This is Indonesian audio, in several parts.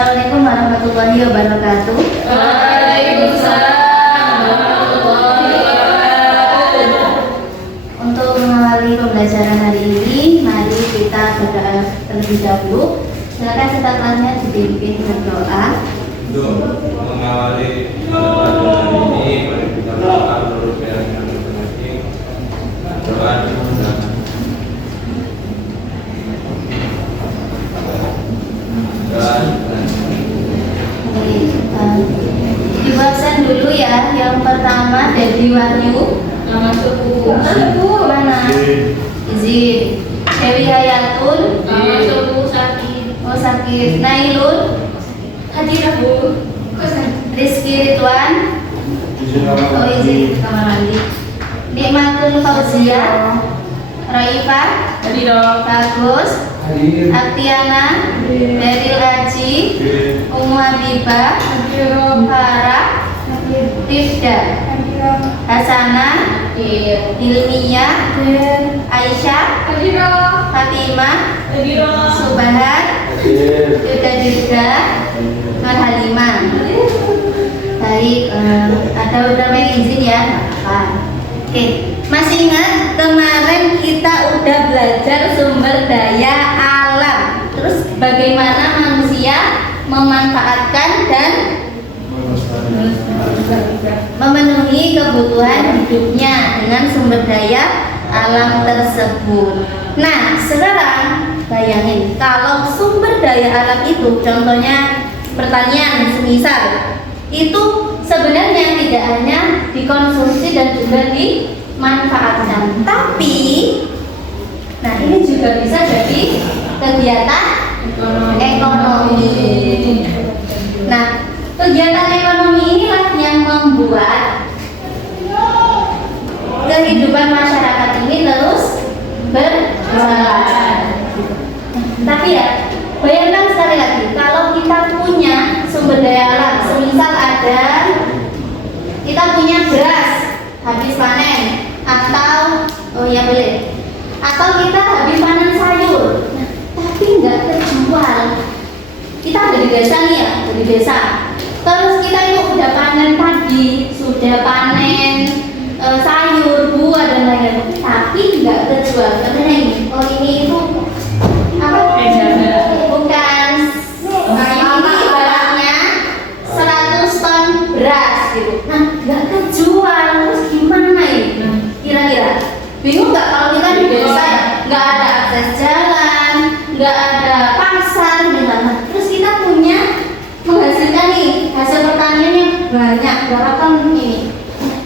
Assalamualaikum warahmatullahi wabarakatuh. Waalaikumsalam warahmatullahi wabarakatuh. Untuk mengawali pembelajaran hari ini, mari kita berdoa terlebih dahulu. Silakan setelah kelasnya dipimpin berdoa. Untuk mengawali pelajaran ini, mari kita berdoa menurut yang masing-masing. Doa dimudahkan. Ibu absen dulu ya. Yang pertama Dewi Wahyu. Nama suku. Mana? Izin. Dewi Hayatul. Nama suku sakit. Oh sakit. Nailul. Hadirah Bu. Rizky Ridwan. Oh izin kamar mandi. Nikmatul Fauzia. Raifah. Hadirah. Bagus. Aktiana. Beril Aji. Umu Habibah. Farah. Rifda. Hasanah. Ilmiyah. Aisyah. Hadirah. Fatimah. Hadirah. Subahat. Yuda Dirga. Nur Halimah. Baik, ada beberapa yang izin ya. Oke, masih ingat kemarin kita udah belajar sumber daya alam. Terus bagaimana manusia memanfaatkan dan memenuhi kebutuhan hidupnya dengan sumber daya alam tersebut. Nah, sekarang bayangin kalau sumber daya alam itu, contohnya pertanian, semisal itu sebenarnya tidak hanya dikonsumsi dan juga dimanfaatkan, tapi nah ini juga bisa jadi kegiatan ekonomi. Nah, kegiatan ekonomi inilah yang membuat kehidupan masyarakat ini terus berjalan. Tapi ya, bayangkan sekali lagi kalau kita punya sumber daya alam, semisal ada kita punya beras habis panen, atau oh ya boleh, atau kita habis panen sayur, tapi nggak terjual. Kita ada di desa nih ya, di desa. Terus kita itu udah panen padi, sudah panen sayur, buah dan lain-lain, tapi nggak terjual. Karena ini, oh ini itu apa? Bukan. Nah ini ibaratnya 100 ton beras gitu. Nah nggak terjual, terus gimana ini? Kira-kira bingung nggak kalau kita di desa ya, nggak ada akses jalan, nggak ada pasar misalnya. Terus kita punya menghasilkan nih hasil pertaniannya banyak, berapa ton ini,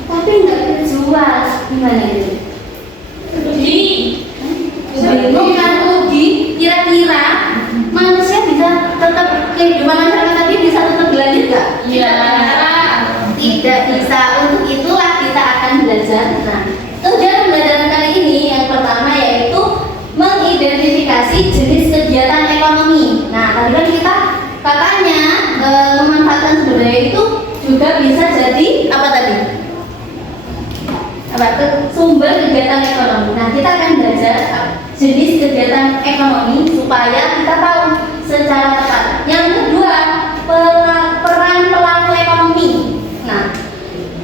tapi nggak terjual, gimana itu? Bingung kan, rugi. Kira-kira manusia bisa tetap, kehidupan masyarakat tadi bisa tetap berlanjut nggak? Iya. Tidak bisa. Untuk itulah kita akan belajar. Nah, tujuan pembelajaran kali ini yang pertama yaitu mengidentifikasi jenis kegiatan ekonomi. Nah, tadi kan kita katanya memanfaatkan sumber daya itu juga bisa jadi apa tadi? Apa? Sumber kegiatan ekonomi. Nah, kita akan belajar jenis kegiatan ekonomi supaya kita tahu secara tepat. Yang kedua, peran pelaku ekonomi. Nah,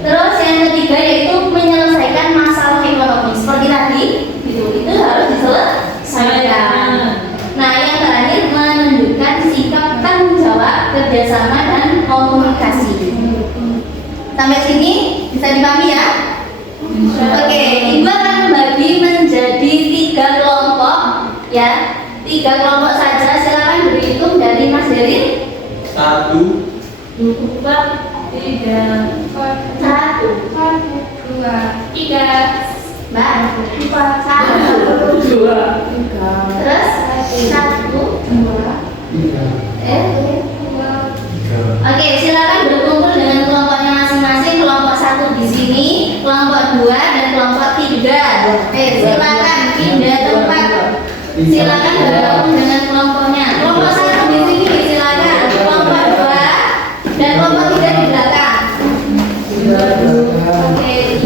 terus yang ketiga yaitu menyelesaikan masalah ekonomi. Seperti tadi, itu harus diselesaikan. Nah, yang terakhir menunjukkan sikap tanggung jawab, kerjasama dan komunikasi. Sampai sini bisa dipahami ya? Oke, Ibu akan membagi menjadi 3 kelompok ya. 3 kelompok saja. Silakan berhitung dari Mas Dery. 1, 2, 3, 1, 2, 3, Mbak. 1, 2, terus 1, 2. Oke, silakan berkumpul dengan kelompoknya masing-masing. Kelompok 1 di sini, kelompok 2 dan kelompok 3. Oke, silakan pindah tempat. Silakan bergabung dengan kelompoknya. Kelompok 1 di sini, silakan. Kelompok 2 dan kelompok 3 di belakang. Oke,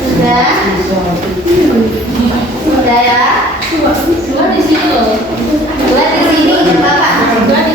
sudah. Sudah ya. 2 di sini loh. 2 di sini, Bapak. 2 di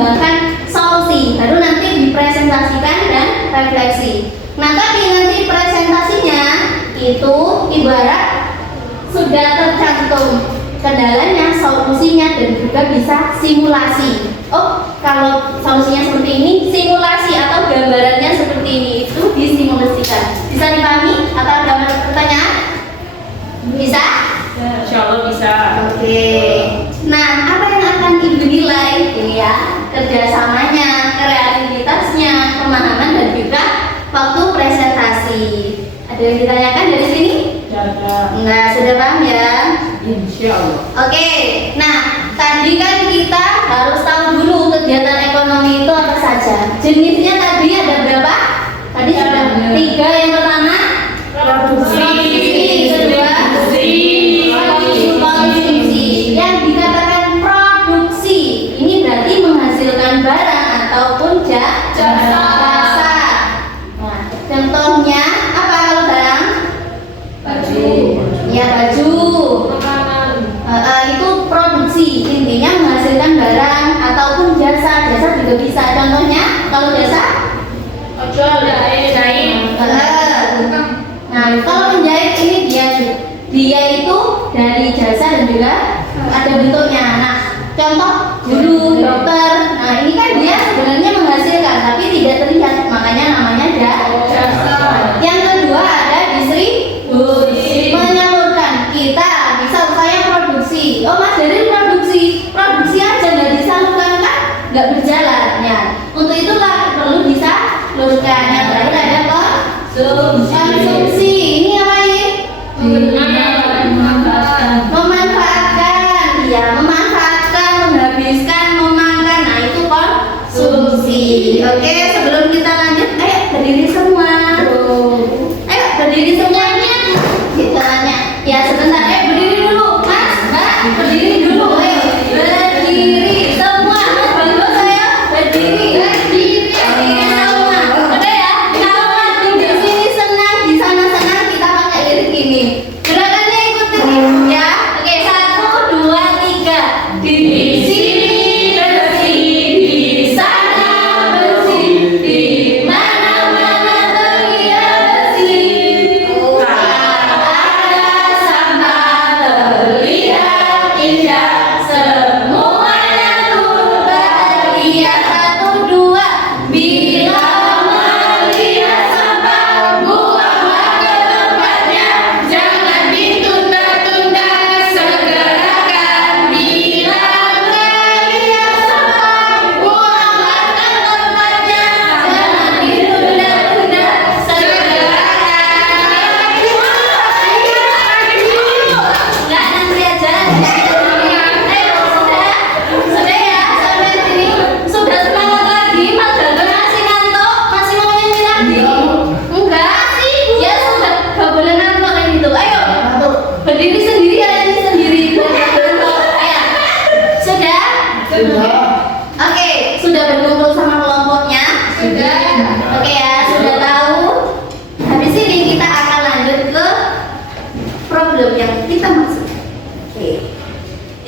mengembangkan solusi, baru nanti dipresentasikan dan refleksi. Nah, tapi nanti presentasinya itu ibarat sudah tercantum kendalanya, solusinya, dan juga bisa simulasi. Oh, kalau solusinya seperti ini, simulasi atau gambarannya seperti ini, itu disimulasikan. Bisa dipahami atau ada pertanyaan? Bisa? Insya Allah bisa. Oke. Nah, apa yang akan Ibu nilai? Ini ya, kerjasamanya, kreativitasnya, pemahaman, dan juga waktu presentasi. Ada yang ditanyakan dari sini? Enggak, sudah paham ya? Insya Allah. Oke, nah tadi kan kita harus tahu dulu kegiatan ekonomi itu apa saja. Jenisnya tadi ada berapa? Tadi sudah 3. Yang pertama produksi, kedua konsumsi. Yang dikatakan produksi ini berarti menghasilkan barang ataupun jasa. Nah, contohnya apa kalau barang? Baju. Ya, baju. Itu produksi, intinya menghasilkan barang ataupun jasa. Jasa juga bisa. Contohnya kalau jasa Ojol, jahit. Nah, kalau menjahit ini dia itu dari jasa dan juga ada bentuknya. Nah, contoh guru, dokter. Nah, ini kan dia sebenarnya menghasilkan tapi tidak terlihat, makanya namanya jasa. Yang kedua ada distribusi, menyalurkan. Kita misal saya produksi, oh Mas dari produksi aja nggak disalurkan kan nggak berjalan ya. Untuk itulah perlu disalurkan. Yang terakhir ada konsumsi. Ini apa ini? Memanfaatkan, ya memanfaatkan, menghabiskan, memakan. Nah itu konsumsi. Oke, sebelum kita lanjut, ayo berdiri semua. Ayo berdiri semuanya. Kita tanya. Ya sebentar, berdiri dulu, Mas, Mbak, berdiri dulu. Ayo berdiri semua. Mas bantu saya berdiri. Berdiri semua. Udah ya. Kalau lagi di sini senang, di sana senang, kita pakai irik ini. Gerakannya ikutin ya. Oke, 1, 2, 3. Di sini bersih, di sana bersih, di mana-mana terlihat bersih. Tak ada sampah terlihat indah, semuanya turut bahagia. 1, 2. Bila melihat sampah, buanglah ke tempatnya, jangan ditunda-tunda, segerakan. Bila melihat sampah, buanglah ke tempatnya, jangan ditunda-tunda, segerakan. Enggak, nanti aja. Ayo, sudah ya, sampai sini. Sudah semangat lagi, Mas Gagal masih ngantuk, masih mau nyanyi lagi? Enggak, ya sudah, gak boleh ngantuk kayak gitu. Ayo, berdiri sendiri, nyanyi sendiri. Ayo, sudah? Oke, sudah berkumpul sama kelompoknya? Sudah. Oke ya, sudah tahu. Habis ini kita akan lanjut ke problem yang kita maksud. Oke.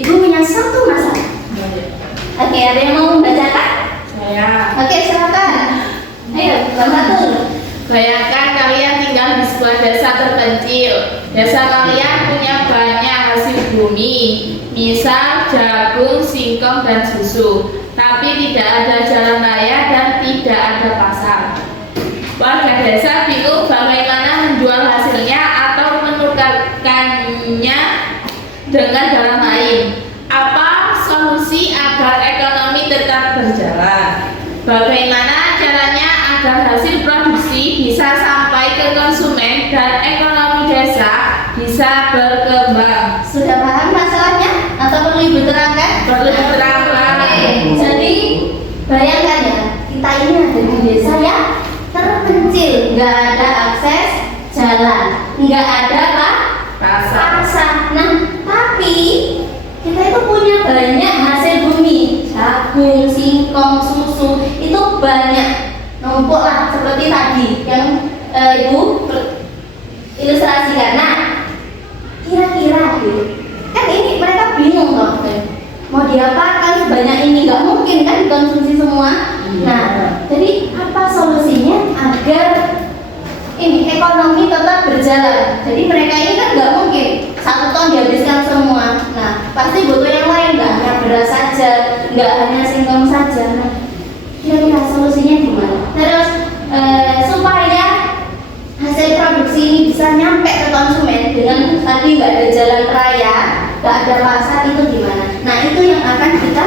Ibu punya satu masalah. Oke, ada yang mau membacakan? Saya. Oke, silakan. Ayo, Bang Fatul. Bayangkan kalian tinggal di sebuah desa terpencil. Desa kalian punya banyak hasil bumi, misal jagung, singkong, dan susu. Tapi tidak ada jalan raya dan tidak ada pasar. Warga desa bingung bagaimana menjual hasilnya atau menukarkannya dengan barang lain. Apa solusi agar ekonomi tetap berjalan? Bagaimana caranya agar hasil produksi bisa sampai ke konsumen dan ekonomi desa bisa berkembang? Sudah paham masalahnya atau perlu Ibu terangkan? Perlu diterangkan. Oke, jadi bayangkan ya, kita ini ada di desa ya terpencil, nggak ada akses jalan, nggak ada pasar. Nah, tapi kita itu punya banyak hasil bumi, jagung, singkong, susu, itu banyak numpuk lah seperti tadi yang Ibu ilustrasikan. Nah, kira-kira gitu, kan ini mereka bingung loh, mau diapakan sebanyak ini, nggak mungkin kan dikonsumsi nggak hanya singkong saja. Nah, kira-kira solusinya gimana? Terus supaya hasil produksi ini bisa nyampe ke konsumen dengan tadi nggak ada jalan raya, nggak ada pasar, itu gimana? Nah, itu yang akan kita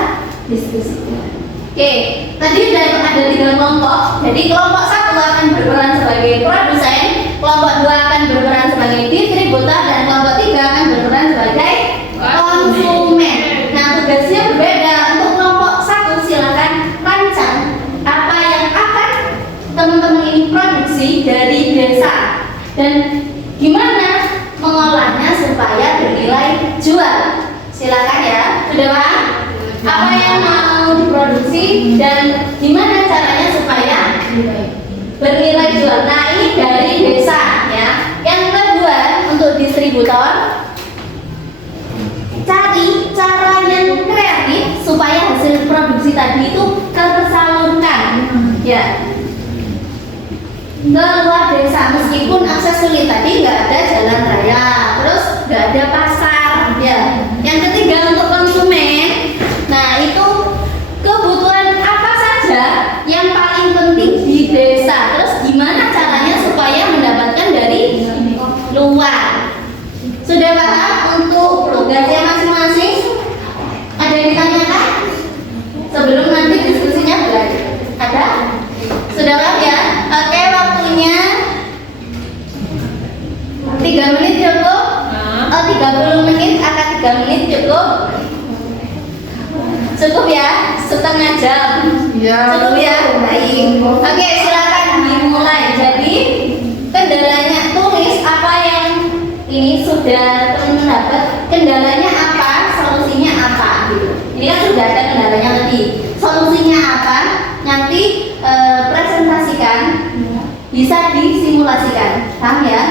diskusikan. Oke, tadi udah ada 3 kelompok. Jadi kelompok 1 akan berperan sebagai produsen, kelompok 2 akan berperan sebagai distributor, dan kelompok 3 akan berperan sebagai konsumen. Nah, tugasnya berbeda. Untuk kelompok 1 silakan rancang apa yang akan teman-teman ini produksi dari desa dan gimana mengolahnya supaya bernilai jual. Silakan ya, sudah paham? Apa yang mau diproduksi dan gimana caranya supaya bernilai jual. Nah, ini dari desa ya. Yang kedua, untuk distributor, cari cara yang kreatif supaya hasil produksi tadi itu tersalurkan ya ke luar desa, meskipun akses sulit tadi, nggak ada jalan raya, terus nggak ada pasar ya. Yang ketiga, untuk konsumen, nah itu kebutuhan apa saja yang paling penting di desa, terus gimana caranya supaya mendapatkan dari luar. Sudah paham untuk tugasnya masing-masing? Ada yang ditanyakan? Sebelum nanti diskusinya berakhir. Ada? Sudah paham ya? Oke, waktunya 3 menit cukup? Oh, 30 menit akan 3 menit cukup? Cukup ya? Setengah jam? Ya. Cukup ya? Baik. Oke, silakan dimulai. Jadi kendalanya, tulis apa yang ini sudah teman-teman dapat, kendalanya apa, solusinya apa gitu. Ini kan sudah ada kendalanya tadi, solusinya apa, nanti presentasikan, bisa disimulasikan, paham ya?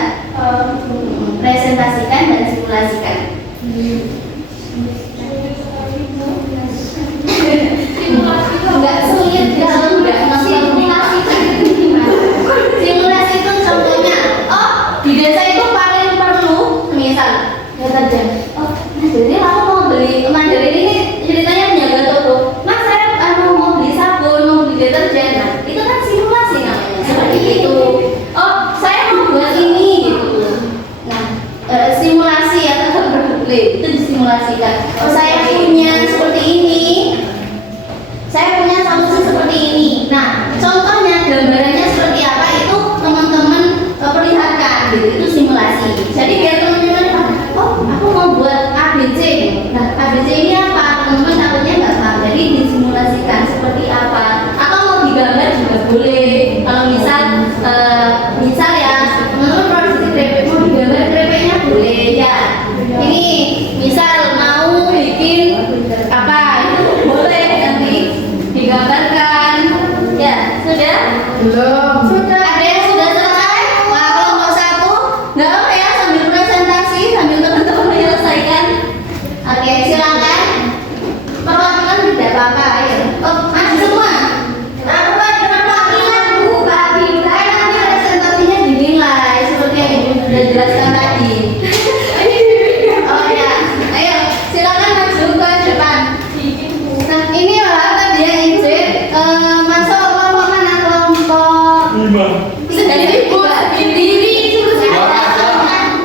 Presentasikan dan simulasikan. Enggak sulit kalau enggak simulasikan. Simulasi itu contohnya, oh di desa itu paling perlu, misal deterjen. Oh, jadi aku mau beli Mandarin ini ceritanya menjaga toko. Mas, saya mau beli sabun, mau beli deterjen. Nah, itu kan simulasi namanya, seperti itu. Oh, saya mau buat ini gitu. Nah, simulasi atau berbeli itu disimulasikan. Oh, saya punya seperti ini. Saya punya solusi seperti ini. Nah, contohnya gambarannya seperti apa itu teman-teman perlihatkan gitu. Itu simulasi. Jadi biar teman-teman, oh aku mau buat ABC. Nah, ABC ini apa? Teman-teman takutnya nggak paham. Jadi disimulasikan seperti apa. Atau mau digambar juga boleh. Kalau misal ya teman-teman produksi keripik, mau digambar keripiknya boleh ya. Ini misal mau bikin apa itu boleh nanti digambarkan ya. Sudah? Belum. Sudah. Ada yang sudah selesai? Wah, kelompok 1 nggak apa ya, sambil presentasi sambil teman-teman menyelesaikan. Oke, silakan. Perwakilan tidak apa-apa ya. Oh, maju semua. Apa perwakilan Bu Pak Bika, nanti presentasinya dinilai seperti yang Ibu sudah jelaskan tadi. Oh ya, ayo silakan maju ke depan. Nah, ini lah tadi yang izin masuk kelompok mana? Kelompok 5. dari Ibu sendiri.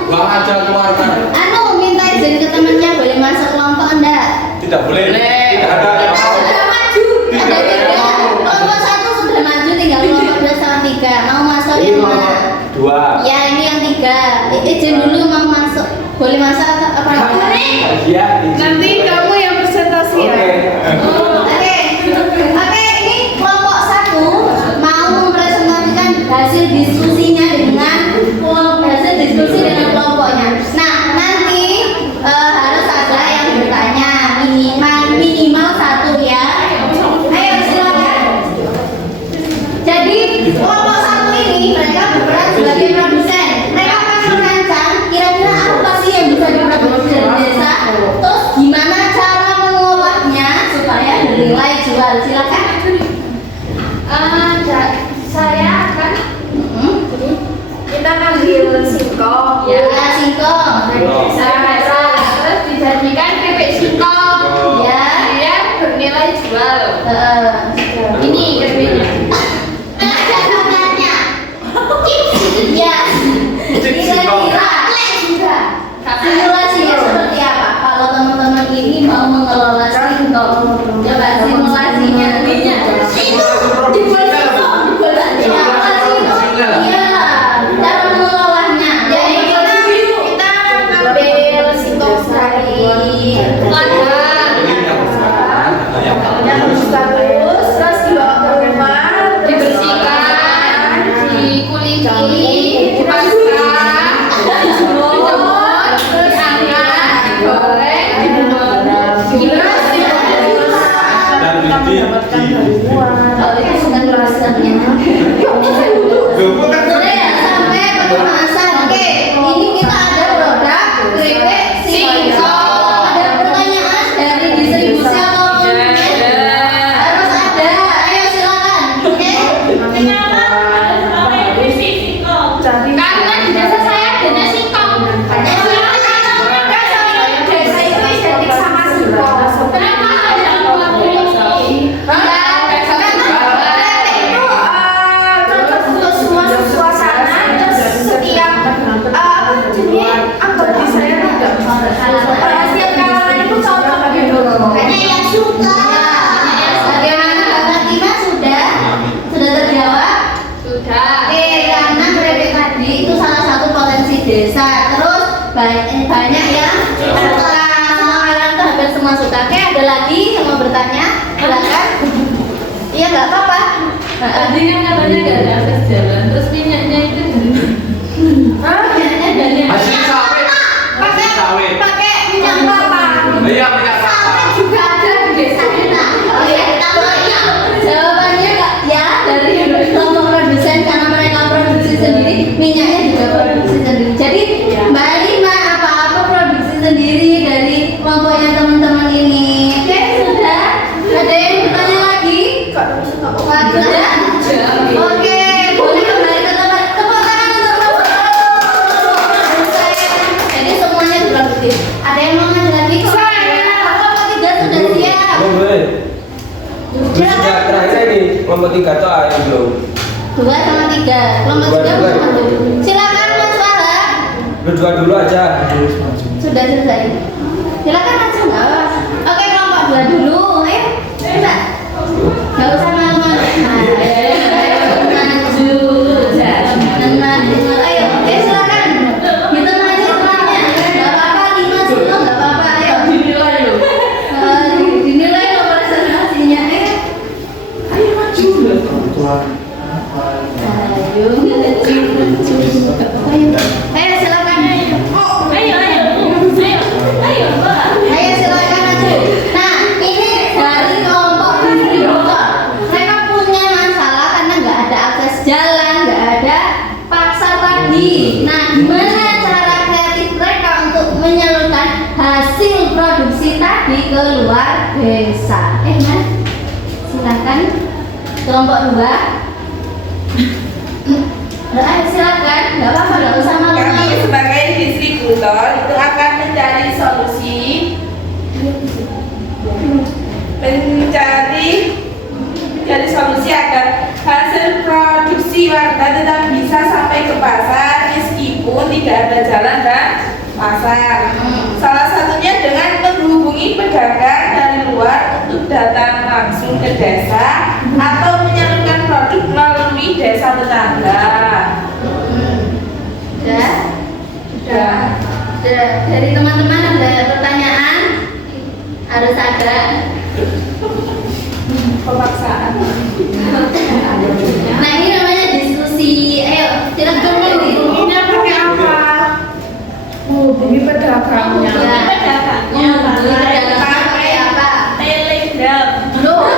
Bang aja keluarkan. Anu, minta izin ke temennya, boleh masuk kelompok enggak? Tidak boleh. Boleh. Tidak ada yang Kita mau. sudah maju. Tidak Ada ada yang 3. mau. Kelompok 1 sudah maju, tinggal kelompok 2 sama 3. Mau masuk Ini yang kelompok mana? 2. Ya, ini yang 3. Izin dulu mau masuk. Boleh masuk atau apa? Iya. Nanti kamu yang presentasi ya. Oke. Oke, ini kelompok 1 mau mempresentasikan hasil diskusinya dengan hasil diskusi dengan kelompoknya. Nah, nanti harus ada yang bertanya, minimal 1 ya. Ayo silakan. Jadi kelompok 1 ini mereka berperan sebagai produsen. Mereka akan merancang kira-kira apa sih yang bisa diproduksi dari desa. Terus gimana cara mengolahnya supaya bernilai jual. Silakan. Saya akan kita ngambil singkong Ya, singkong. terus dijadikan keripik singkong Ya. yang bernilai jual awal. Ini kerjanya. Ada gambarnya. Ya. Kira-kira juga. Simulasinya seperti apa? Kalau teman-teman ini mau mengelola singkong, coba simulasinya. Itu dibuat singkong, iya, cara mengelolanya. Jadi kita ngambil singkong dari ladang, yang bagus, terus dibawa ke rumah, Dibersihkan, dikuliti, dimasak, dijemur, diangkat, digoreng, dibuat. Terus Dan kalau itu bukan rasanya. Sudah ya, sampai pengemasan. Oke, ini kita ada produk keripik singkong. Ada pertanyaan dari distribusi atau harus ada? Ayo silakan. Oke. karena di desa saya adanya singkong. Desa itu identik sama singkong. Kenapa ada buat ini? Cocok untuk semua suasana, terus setiap anggota saya setiap kalangan itu cocok gitu loh. Hanya yang suka. Bagaimana Mbak Tina sudah terjawab? Sudah. Oke, karena keripik tadi itu salah satu potensi desa. Terus banyak yang suka. Semua kalian tuh hampir semua suka. Oke, ada lagi yang mau bertanya? Silakan. Iya, nggak apa-apa. Tadi kan katanya nggak ada akses jalan, terus minyaknya itu Minyaknya dari Hasil sawit. Hasil sawit. pakai minyak kelapa. Iya, minyak kelapa. Sawit juga ada di desa kita. Oke, jawabannya Kak ya dari kelompok produsen karena mereka produksi sendiri, minyaknya juga produksi sendiri. Jadi Mbak Lina apa-apa produksi sendiri dari kelompoknya teman-teman ini. Oke, sudah. Ada yang bertanya lagi? Sudah? Oke, boleh kembali ke tempat. Tepuk tangan untuk produsen. Jadi semuanya produktif. Ada yang mau ngajak lagi? Kelompok 3 sudah siap. Boleh. Terusnya terakhir ini kelompok 3 tuh ada yang belum. 2 sama 3. Kelompok 3 Dua. silakan Mas Farah. Berdua dulu aja. Sudah selesai. Silakan langsung. Oke, kelompok 2 dulu. Ayo. Bisa. Enggak usah malu-malu. Maju. Ayo. Oke, silakan. Kita maju semuanya. Enggak apa-apa 5 10 enggak apa-apa. Ayo. dinilai loh. Dinilai loh presentasinya. Ayo maju. Ayo, ayo silakan. Ayo silakan maju. Nah, ini dari kelompok distributor. Mereka punya masalah karena nggak ada akses jalan, nggak ada pasar tadi. Nah, gimana cara kreatif mereka untuk menyalurkan hasil produksi tadi ke luar desa? Mas, silakan kelompok 2. Ayo silakan, nggak apa-apa, nggak usah Kami malu-malu. sebagai distributor itu akan mencari solusi agar hasil produksi warga tetap bisa sampai ke pasar meskipun tidak ada jalan dan pasar. Salah satunya dengan menghubungi pedagang dari luar untuk datang langsung ke desa atau menyalurkan produk melalui desa tetangga. Sudah. Dari teman-teman ada pertanyaan? Harus ada. Pemaksaan. Nah, ini namanya diskusi. Ayo, silakan Dewi. Ini pakai apa? Hubungi pedagangnya. Ya, pakai apa? Telegram. Loh,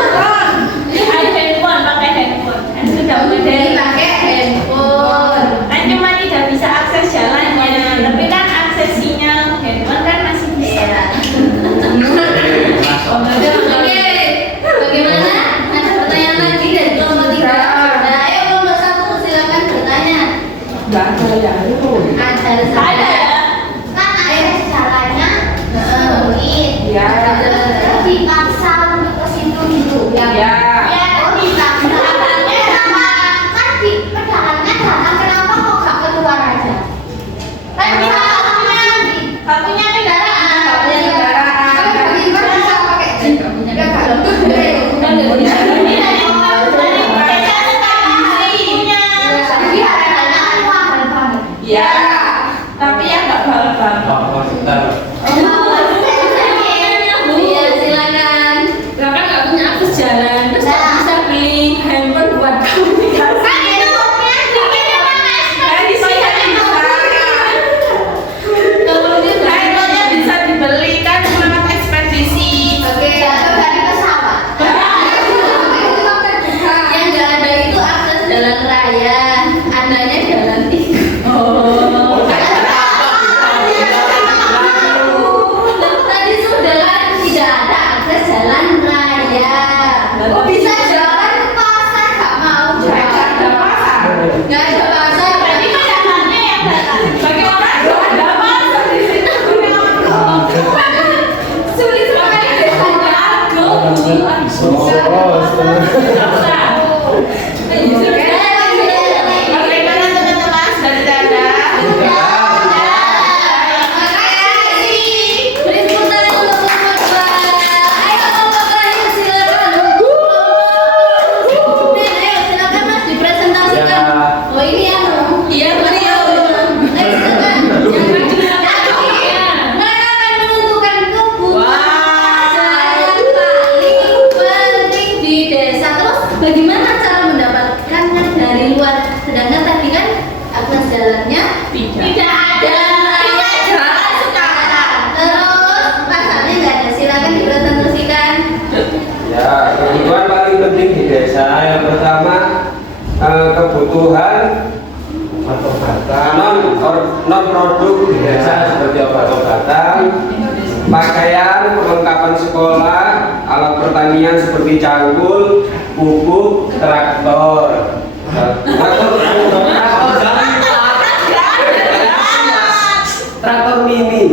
handphone, pakai handphone. Sudah ini pakai handphone. Kan cuma tidak bisa akses jalannya, tapi kan akses sinyal handphone kan masih bisa. Oke, bagaimana? Ada pertanyaan lagi dari kelompok 3? Ya. Ya, bisa. Pedalangannya sama. Kan di pedalangnya dalam, kenapa kok gak keluar aja? Kan bisa kartunya kendaraan. Kartunya kendaraan. Kalau beriman bisa pakai jet. Ya kalau Ya, tapi yang nggak banget. Oh, sebentar. Iya, silakan. Kakak nggak punya akses jalan, terus Nah. nggak bisa beli handphone buat komunikasi. Kan itu buktinya bikin apa? Handphonenya bisa. Handphonenya bisa dibeli kan lewat ekspedisi. Oke, atau dari pesawat. Yang nggak ada itu akses jalan raya, adanya jalan tikus. Tadi sudah kan tidak ada akses jalan raya. Kok bisa jalan ke pasar? Gak mau jalan. Ada pasar. Gak ada pasar. Berarti pedalangannya yang datang. Bagaimana ada pasar di situ? Sulit sekali desanya. Bagaimana teman-teman sudah ditanda? Beri tepuk tangan untuk kelompok dua. Ayo kelompok terakhir silakan. Ayo silakan Mas dipresentasikan. Oh ini ya. Iya beliau. Ayo silakan. Mereka akan menentukan kebutuhan yang paling penting di desa. Terus bagaimana cara mendapatkannya dari luar? Sedangkan tadi kan akses jalannya tidak ada. Hanya jalan sekarang. Terus pasarnya nggak ada. Silakan dipresentasikan. Ya, kebutuhan paling penting di desa yang pertama kebutuhan non produk di desa seperti obat-obatan, pakaian, perlengkapan sekolah, alat pertanian seperti cangkul, pupuk, traktor. Traktor mini.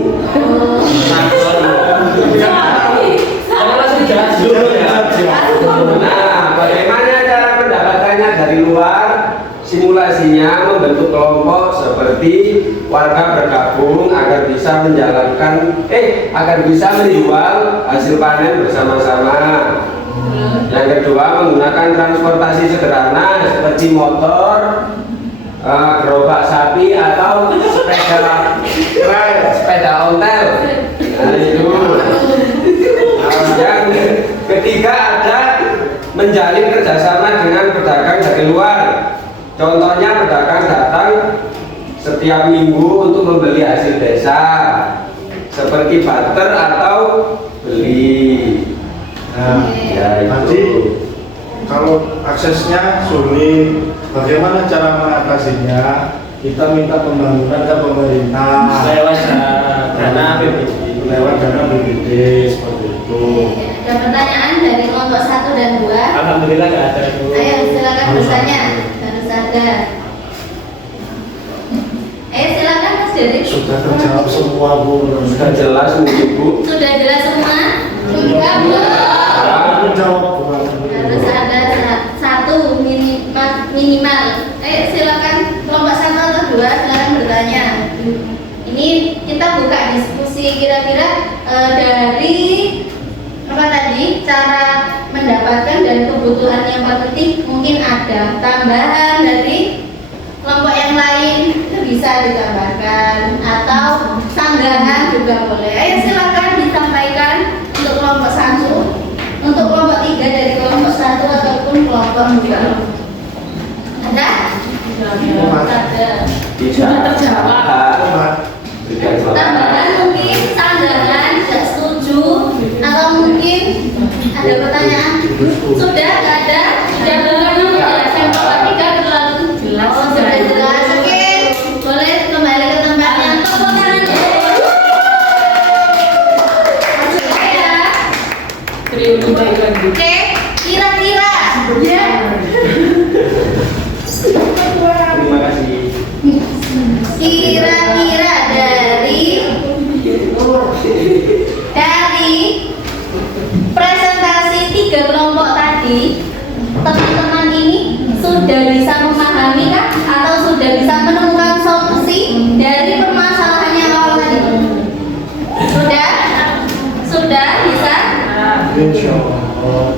Nah, bagaimana cara mendapatkannya dari luar? Simulasinya membentuk kelompok seperti warga bergabung agar bisa agar bisa menjual hasil panen bersama-sama. Yang kedua, menggunakan transportasi sederhana seperti motor, gerobak sapi atau sepeda ontel. Nah, itu. Yang ketiga ada menjalin kerjasama dengan pedagang dari luar. Contohnya pedagang datang setiap minggu untuk membeli hasil desa, seperti barter atau beli. Nah, Ya nanti itu. kalau aksesnya sulit, bagaimana cara mengatasinya? Kita minta pembangunan ke pemerintah Lewat dana APBD. lewat dana BPD seperti itu. Ada pertanyaan dari kelompok 1 dan 2. Alhamdulillah nggak ada itu. Ayo silakan bertanya. Harus ada. Silakan Mas Dedik. Sudah terjawab semua, Bu. Sudah jelas Bu. Sudah jelas semua? Sudah belum? Menjawab, Bu. Harus ada satu minimal. Silakan kelompok 1 atau 2 silakan bertanya. Ini kita buka diskusi kira-kira dari apa tadi cara mendapatkan dan kebutuhan yang penting mungkin ada tambahan dari kelompok yang lain itu bisa ditambahkan atau sanggahan juga boleh. Ayo silakan disampaikan untuk kelompok 1, untuk kelompok 3 dari kelompok 1 ataupun kelompok 2. Ada? Ada. Sudah terjawab. Tambahan mungkin sanggahan tidak setuju atau mungkin ada pertanyaan sudah nggak ada sudah belum menjelaskan kelompok 3 terlalu jelas. Oh sudah jelas. Oke boleh kembali ke tempatnya. Tepuk tangan dulu. Ya. Oke kira-kira ya. Terima kasih. Kira-kira dari presentasi 3 kelompok tadi teman-teman ini sudah bisa memahami kah atau sudah bisa menemukan solusi dari permasalahannya awal tadi? Sudah? Sudah bisa? Insya Allah.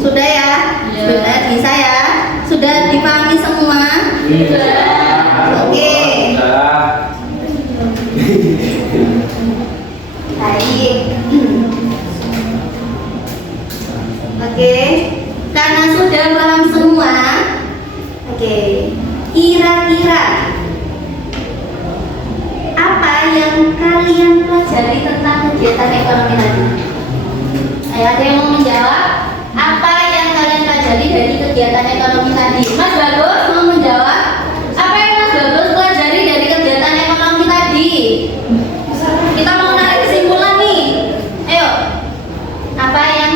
Sudah ya? Sudah bisa ya? Sudah dipahami semua? Oke. Baik. Oke. Karena sudah paham semua. Oke. Kira-kira apa yang kalian pelajari tentang kegiatan ekonomi tadi? Ayo, ada yang mau menjawab? Apa yang kalian pelajari dari kegiatan ekonomi tadi? Mas Bagus mau menjawab? Apa yang Mas Bagus pelajari dari kegiatan ekonomi tadi? Kita mau narik kesimpulan nih. Ayo. Apa yang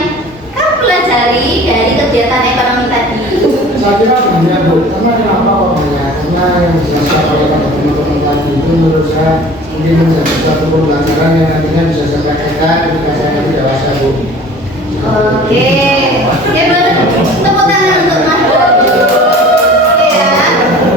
kamu pelajari dari kegiatan ekonomi tadi? Saya kira banyak Bu, karena kenapa kok banyak? Karena yang dijelaskan oleh teman-teman tadi itu menurut saya mungkin menjadi suatu pembelajaran yang nantinya bisa saya praktekkan ketika saya nanti dewasa Bu. Oke. Ya, tepuk tangan untuk Mas Bagus. Ya,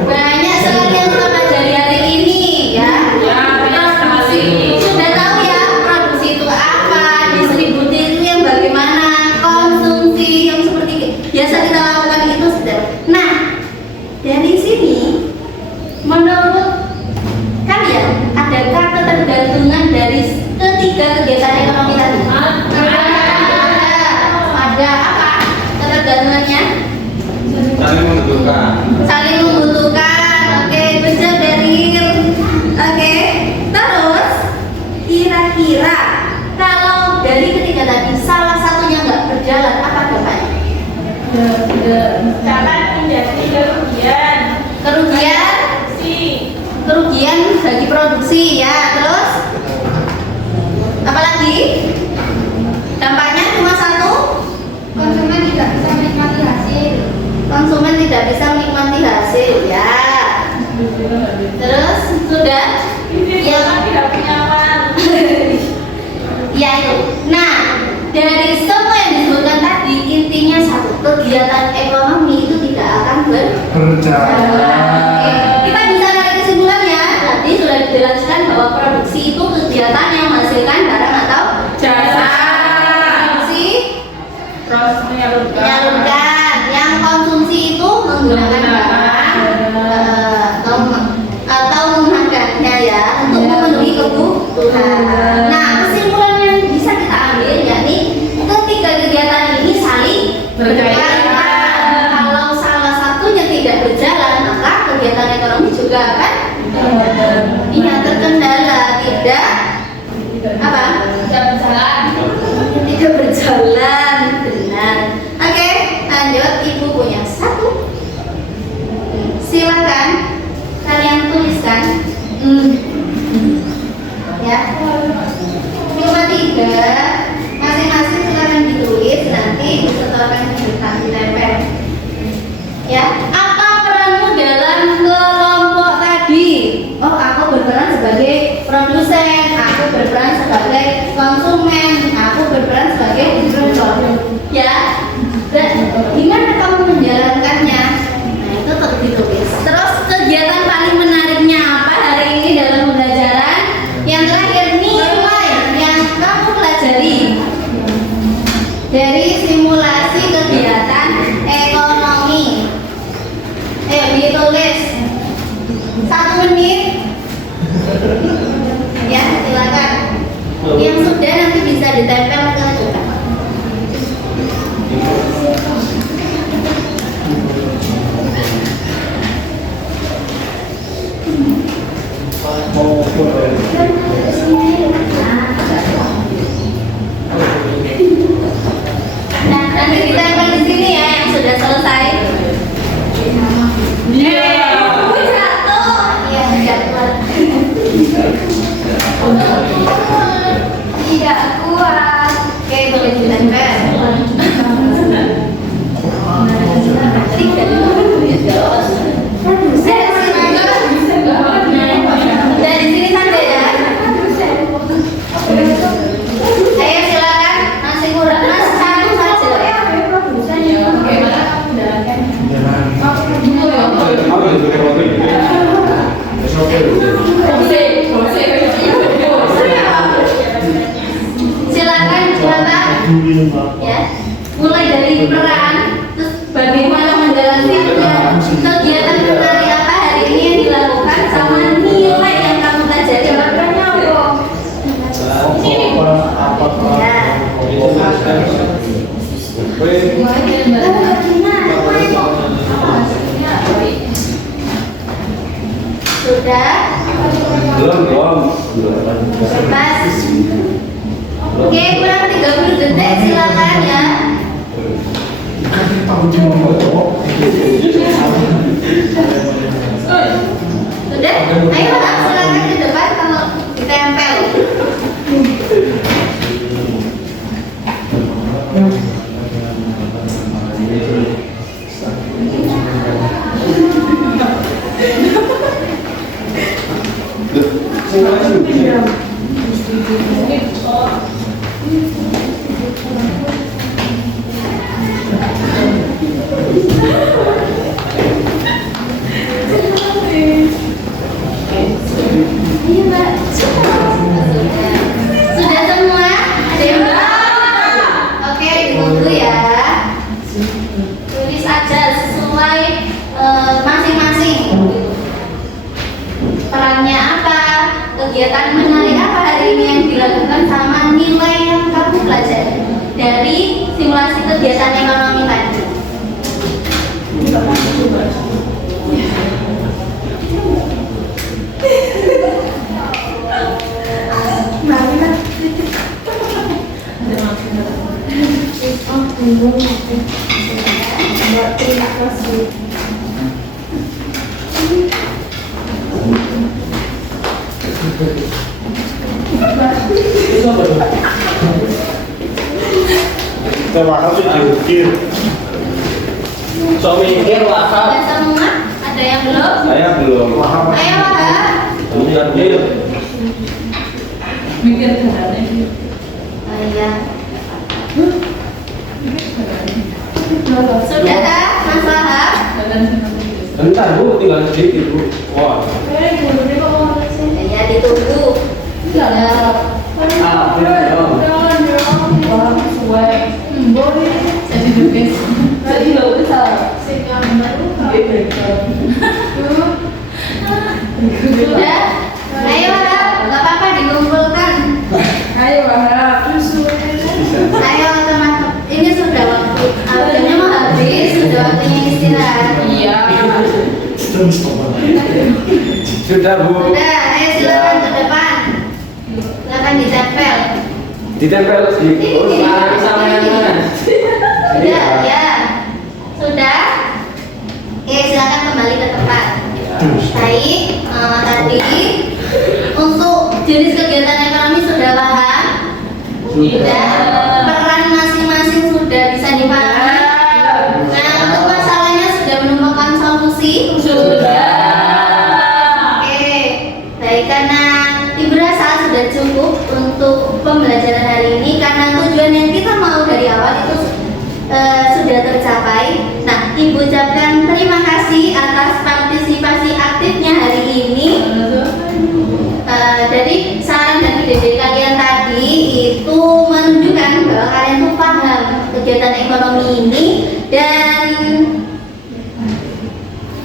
banyak sekali yang kita pelajari hari ini ya. Produksi. Sudah tahu ya produksi itu apa, distribusi itu yang bagaimana, konsumsi yang seperti biasa kita lakukan itu sudah. Nah, dari sini menurut kalian adakah ketergantungan dari ketiga kegiatan ekonomi tadi? Ada apa ketergantungannya? Saling membutuhkan. Saling membutuhkan. Oke, benar Daryl. Oke, terus kira-kira kalau dari ketiga tadi salah satunya nggak berjalan, apa dampaknya? Dapat menjadi kerugian. Kerugian, kerugian bagi produksi ya. Terus apa lagi? Dampaknya cuma satu, konsumen tidak bisa menikmati hasil. Konsumen tidak bisa menikmati hasil ya. Terus sudah yang Tidak punya uang. ya itu. Nah, dari semua yang disebutkan tadi intinya satu, kegiatan ekonomi itu tidak akan Berjalan. Oke, kita bisa narik kesimpulannya. Tadi sudah dijelaskan bahwa produksi itu kegiatan yang menghasilkan barang atau Jasa. Produksi Terus menyalurkan, yang konsumsi itu menggunakan barang atau memakannya ya untuk memenuhi kebutuhan. Nah, kesimpulan yang bisa kita ambil yakni ketiga kegiatan ini saling berkaitan. Kalau salah satunya tidak berjalan, maka kegiatan ekonomi juga akan terkendala, tidak apa? Tidak berjalan, benar. Oke, lanjut. Ibu punya satu. Silakan kalian tuliskan. Ya. Cuma 3. Masing-masing silakan ditulis. Nanti disetorkan ditempel. Ya. Apa peranmu dalam kelompok tadi? Oh, aku berperan sebagai produsen. Aku berperan sebagai konsumen. Aku berperan sebagai distributor. Ya. Dan gimana kamu menjalankannya? Nah, itu tetap ditulis. Terus kegiatan paling menariknya apa hari ini dalam pembelajaran? Yang terakhir, nilai yang kamu pelajari dari simulasi kegiatan ekonomi. Ayo ditulis. 1 menit. Ya, silakan. Yang sudah nanti bisa ditempel ke kita. Nah, nanti ditempel di sini ya yang sudah selesai. Jatuh. Iya, jatuh. Tidak kuat. Oke, tulis ditempel. Dari sini sampai ya. Ayo silakan, masih kurang mas satu saja. ya. Mulai dari peran, terus bagaimana menjalankan kegiatan menari apa hari ini yang dilakukan, sama nilai yang kamu pelajari. Sudah? Belum. Bebas. Oke, kurang 30 detik silakan ya. Sudah? Ayo silakan ke depan kalau ditempel. Ayo Mbak. Sudah semua? Ada yang belum? Oke, ditunggu ya. Tulis aja sesuai masing-masing. Perannya apa? Kegiatan menarik apa hari ini yang dilakukan, sama nilai yang kamu pelajari dari simulasi kegiatan ekonomi tadi. Wahab itu diukir. Sudah semua? Ada yang belum? Saya belum. Wahab Ayo Wahab. Iya. Sudah kah, Mas Wahab? Bentar Bu, tinggal sedikit Bu. Wah. Ya, ditunggu. Sudah? Ayo Wahab, nggak apa-apa dikumpulkan. Ayo Wahab. Ayo teman-teman, ini sudah waktunya mau habis, sudah waktunya istirahat. Iya. Sudah Bu. Sudah, ayo silakan ke depan. Silakan ditempel. Ditempel sedikit. Sudah, ya. Sudah. Oke, silakan kembali ke tempat. Baik, tadi untuk jenis kegiatan ekonomi sudah paham? Sudah. Peran masing-masing sudah bisa dipahami? Nah, untuk masalahnya sudah menemukan solusi? Sudah. Oke, baik, karena Ibu rasa sudah cukup untuk pembelajaran hari ini, karena tujuan yang kita mau dari awal itu sudah tercapai. Nah, Ibu ucapkan terima kasih atas partisipasi aktifnya hari ini. Jadi saran dan ide kalian tadi itu menunjukkan bahwa kalian tuh paham kegiatan ekonomi ini, dan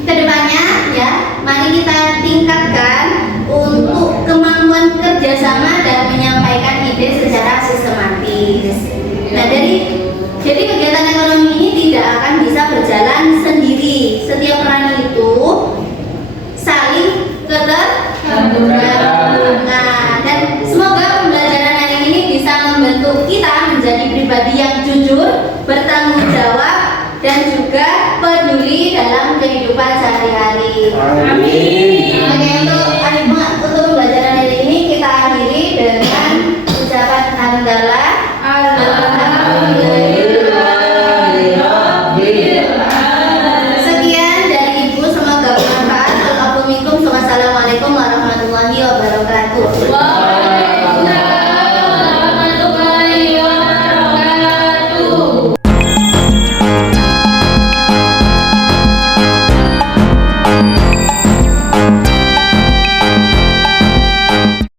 kedepannya ya, mari kita tingkatkan untuk kemampuan kerjasama dan menyampaikan ide secara sistematis. Nah, jadi kegiatan ekonomi ini tidak akan bisa berjalan sendiri. Setiap peran itu saling Nah, dan semoga pembelajaran hari ini bisa membentuk kita menjadi pribadi yang jujur, bertanggung jawab, dan juga peduli dalam kehidupan sehari-hari. Amin. Oke, untuk